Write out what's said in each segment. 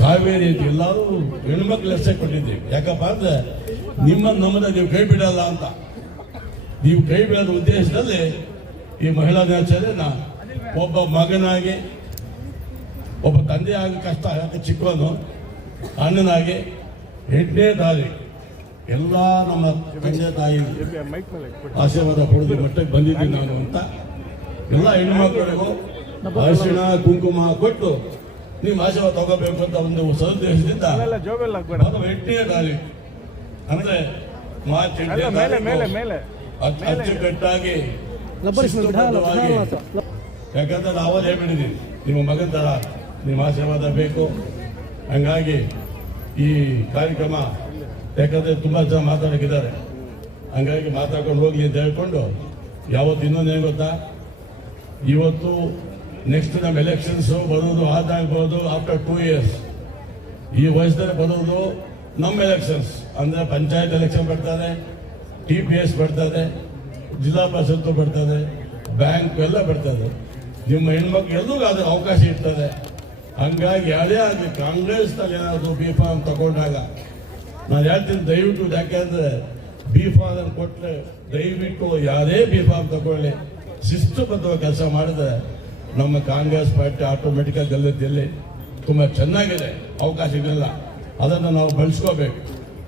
ಕಾವೇರಿ ಅಂತ ಎಲ್ಲರೂ ಹೆಣ್ಮಕ್ಳು ಹೆಸರು ಕೊಟ್ಟಿದ್ದೀವಿ. ಯಾಕಪ್ಪ ಅಂದ್ರೆ ನಿಮ್ಮ ನಮ್ಮದ ನೀವು ಕೈ ಬಿಡಲ್ಲ ಅಂತ. ನೀವು ಕೈ ಬಿಡದ ಉದ್ದೇಶದಲ್ಲಿ ಈ ಮಹಿಳಾ ದಿನಾಚರಣೆನ ಒಬ್ಬ ಮಗನಾಗಿ, ಒಬ್ಬ ತಂದೆ ಆಗಿ ಕಷ್ಟ, ಯಾಕೆ ಚಿಕ್ಕವನು, ಅಣ್ಣನಾಗಿ ಎಂಟನೇ ತಾರೀಕು ಎಲ್ಲ ನಮ್ಮ ತಂದೆ ತಾಯಿ ಆಶೀರ್ವಾದ ಪಡೆದು ಮಟ್ಟಕ್ಕೆ ಬಂದಿದ್ದೀನಿ ನಾನು ಅಂತ ಎಲ್ಲ ಹೆಣ್ಮಕ್ಳಿಗೂ ಅರಿಶಿಣ, ಕುಂಕುಮ ಕೊಟ್ಟು ನೀವು ಆಶೀರ್ವಾದ ತಗೋಬೇಕು ಅಂತ ಒಂದು ಸದುದ್ದೇಶದಿಂದ ಅದು ಎಂಟನೇ ತಾರೀಕು. ಅಂದ್ರೆ ಮಾರ್ಚ್ ಎಂಟನೇ ಮೇಲೆ ಮೇಲೆ ತಾರೀಕು ಮೇಲೆ ಅಚ್ಚು- ಅಚ್ಚುಕಟ್ಟಾಗಿ. ಯಾಕಂದ್ರೆ ನಾವು ಹೇಳ್ಬಿಟ್ಟಿದ್ದೀವಿ ನಿಮ್ಮ ಮಗನ ತರ ನಿಮ್ಮ ಆಶೀರ್ವಾದ ಬೇಕು. ಹಂಗಾಗಿ ಈ ಕಾರ್ಯಕ್ರಮ ಯಾಕಂದ್ರೆ ತುಂಬಾ ಜನ ಮಾತಾಡಕ್ಕಿದ್ದಾರೆ. ಹಂಗಾಗಿ ಮಾತಾಡ್ಕೊಂಡು ಹೋಗ್ಲಿ ಅಂತ ಹೇಳ್ಕೊಂಡು ಯಾವತ್ತು ಇನ್ನೊಂದು ಏನು ಗೊತ್ತಾ? ಇವತ್ತು ನೆಕ್ಸ್ಟ್ ನಮ್ಮ ಎಲೆಕ್ಷನ್ಸ್ ಬರೋದು ಅದಾಗ್ಬೋದು ಆಫ್ಟರ್ ಟೂ ಇಯರ್ಸ್ ಈ ವಯಸ್ಸಲ್ಲಿ ಬರೋದು ನಮ್ಮ ಎಲೆಕ್ಷನ್ಸ್ ಅಂದ್ರೆ ಪಂಚಾಯತ್ ಎಲೆಕ್ಷನ್ ಬರ್ತಾರೆ ಟಿ ಪಿ ಎಸ್ ಬರ್ತದೆ, ಜಿಲ್ಲಾ ಪರಿಷತ್ತು ಬರ್ತದೆ ಬ್ಯಾಂಕ್ ಎಲ್ಲ ಬರ್ತದೆ. ನಿಮ್ಮ ಹೆಣ್ಮಕ್ಳು ಎಲ್ಲರಿಗೂ ಅದ್ರ ಅವಕಾಶ ಇರ್ತದೆ. ಹಂಗಾಗಿ ಯಾರೇ ಆಗಲಿ, ಕಾಂಗ್ರೆಸ್ನಲ್ಲಿ ಏನಾದರೂ ಬಿ ಫಾರ್ಮ್ ತಗೊಂಡಾಗ, ನಾನು ಹೇಳ್ತೀನಿ ದಯವಿಟ್ಟು, ಯಾಕೆಂದ್ರೆ ಬಿ ಫಾರ್ಮ್ ಕೊಟ್ಟರೆ ದಯವಿಟ್ಟು ಯಾರೇ ಬಿ ಫಾರ್ಮ್ ತಗೊಳ್ಳಿ. ಶಿಸ್ತುಬದ್ಧವಾಗಿ ಕೆಲಸ ಮಾಡಿದ್ರೆ ನಮ್ಮ ಕಾಂಗ್ರೆಸ್ ಪಾರ್ಟಿ ಆಟೋಮೆಟಿಕ್ ಗೆಲ್ಲದಲ್ಲಿ ತುಂಬ ಚೆನ್ನಾಗಿದೆ, ಅವಕಾಶಗಳಿಲ್ಲ. ಅದನ್ನು ನಾವು ಬಳಸ್ಕೋಬೇಕು.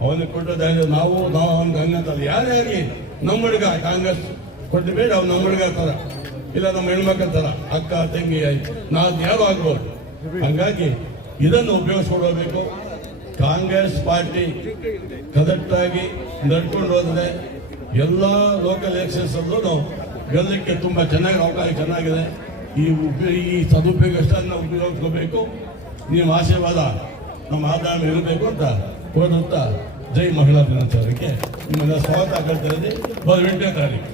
ಅವನಿಗೆ ಕೊಟ್ಟದ ನಾವು ನಾವು ಅವ್ನಿಗೆ ಹಂಗಂತಲ್ಲ ಯಾರೇ ಆಗಲಿ, ನಮ್ಮ ಹುಡುಗ ಕಾಂಗ್ರೆಸ್ ಕೊಟ್ಟು ಅವ್ನು ನಮ್ಮ ಹುಡುಗ ತರ ಇಲ್ಲ, ನಮ್ಮ ಹೆಣ್ಮಕ್ಳ ತರ ಅಕ್ಕ, ತಂಗಿ ನಾವು ಯಾರು ಆಗ್ಬೋದು? ಹಂಗಾಗಿ ಇದನ್ನು ಉಪಯೋಗಿಸ್ಕೊಡಬೇಕು. ಕಾಂಗ್ರೆಸ್ ಪಾರ್ಟಿ ಕರೆಕ್ಟಾಗಿ ನಡ್ಕೊಂಡು ಹೋದರೆ ಎಲ್ಲ ಲೋಕಲ್ ಎಲೆಕ್ಷನ್ಸ್ ಅಲ್ಲೂ ಗೆಲ್ಲಕ್ಕೆ ತುಂಬಾ ಚೆನ್ನಾಗಿ, ಅವಕಾಶ ಚೆನ್ನಾಗಿದೆ. ಈ ಉಪಯೋಗ ಈ ಸದುಪಯೋಗ ನಾವು ಉಪಯೋಗಿಸ್ಕೋಬೇಕು. ನಿಮ್ಮ ಆಶೀರ್ವಾದ, ನಮ್ಮ ಆದಾಯ ಇರಬೇಕು ಅಂತ ಕೋರುತ್ತಾ ಜೈ ಮಹಿಳಾ ದಿನಾಚರಣೆಗೆ ನಿಮ್ಮೆಲ್ಲ ಸ್ವಾಗತ ಕೊಡ್ತಾ ಇದ್ದೀನಿ ಬರೋ ಎಂಟನೇ ತಾರೀಕು.